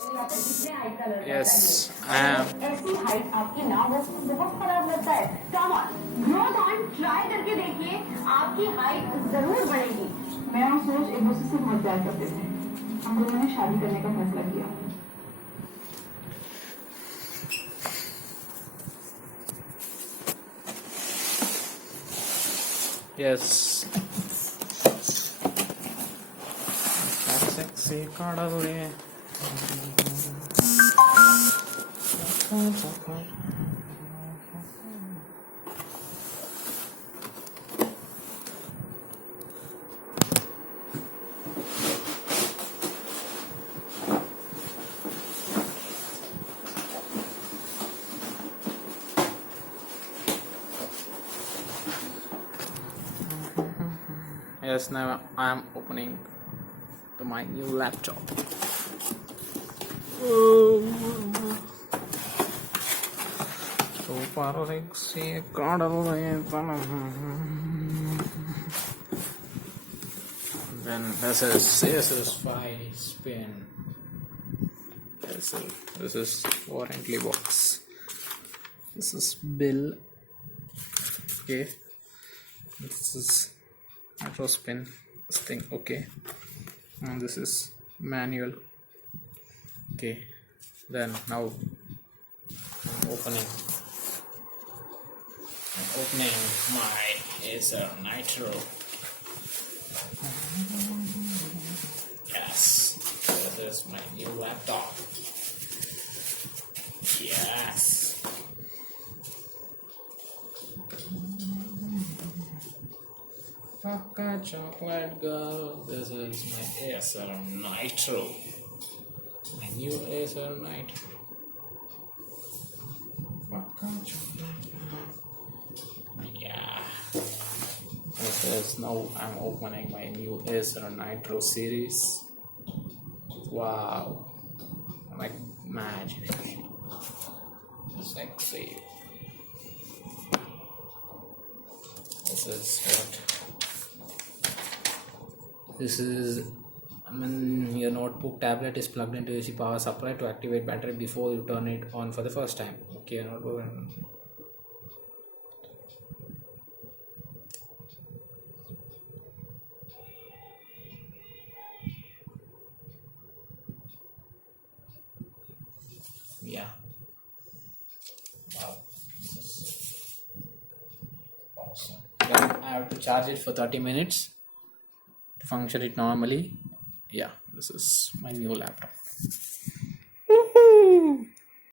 Yes, I am. ऐसी height आपकी ना हो बहुत खराब लगता है। Come on, growth on, try करके देखिए, आपकी हाइट जरूर बढ़ेगी। मैं और सोच एक दूसरे से बहुत प्यार करते थे। हम दोनों ने शादी करने का फैसला किया। Yes. Sexy கடவுளே. Yes, now I am opening to my new laptop. Super sexy கடவுளே. Then this is Acer's 5 spin. This is warranty box. This is bill. Okay. This is Nitro spin. This thing. Okay. And this is manual. Okay. Then now I'm opening my Acer Nitro. Yes, this is my new laptop. Yes. Paka chocolate girl. This is my Acer Nitro. My new Acer Nitro. Paka chocolate girl. Yeah. This is now I'm opening my new Acer Nitro series. Wow. Like magic. Sexy. This is your notebook tablet is plugged into AC power supply to activate battery before you turn it on for the first time. Okay, notebook. Yeah. Wow. This is awesome. Then I have to charge it for 30 minutes to function it normally. Yeah, this is my new laptop.